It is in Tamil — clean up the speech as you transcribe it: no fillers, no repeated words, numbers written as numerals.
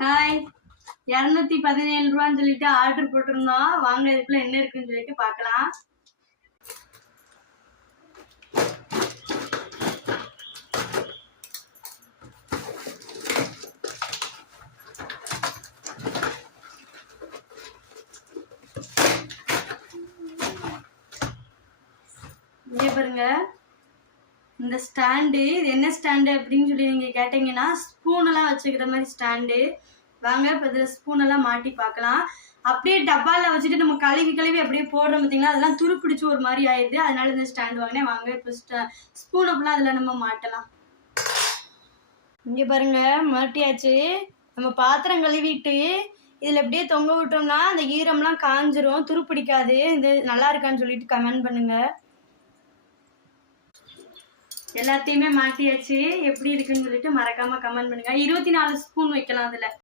ஹாய், 217 ரூபான்னு சொல்லிட்டு ஆர்டர் போட்டிருந்தோம். வாங்க இதுக்குள்ள என்ன இருக்குன்னு சொல்லிட்டு பார்க்கலாம். இங்கே பாருங்க, இந்த ஸ்டாண்டு. இது என்ன ஸ்டாண்டு அப்படின்னு சொல்லி நீங்கள் கேட்டிங்கன்னா, ஸ்பூனெல்லாம் வச்சுக்கிற மாதிரி ஸ்டாண்டு. வாங்க இப்போ இதில் ஸ்பூனெல்லாம் மாட்டி பார்க்கலாம். அப்படியே டப்பாவில் வச்சுட்டு நம்ம கழுவி அப்படியே போடுறோம் பார்த்தீங்களா, அதெல்லாம் துருப்பிடிச்சு ஒரு மாதிரி ஆயிடுது. அதனால இந்த ஸ்டாண்டு வாங்கினேன். வாங்க இப்போ ஸ்பூனை ஃபுல்லாக அதில் நம்ம மாட்டலாம். இங்கே பாருங்க, மாட்டியாச்சு. நம்ம பாத்திரம் கழுவிட்டு இதில் எப்படியே தொங்க விட்டோம்னா அந்த ஈரம்லாம் காஞ்சிரும், துருப்பிடிக்காது. இது நல்லா இருக்கான்னு சொல்லிட்டு கமெண்ட் பண்ணுங்க. எல்லாத்தையுமே மாட்டியாச்சு. எப்படி இருக்குன்னு சொல்லிட்டு மறக்காம கமெண்ட் பண்ணுங்க. 24 ஸ்பூன் வைக்கலாம் அதில்.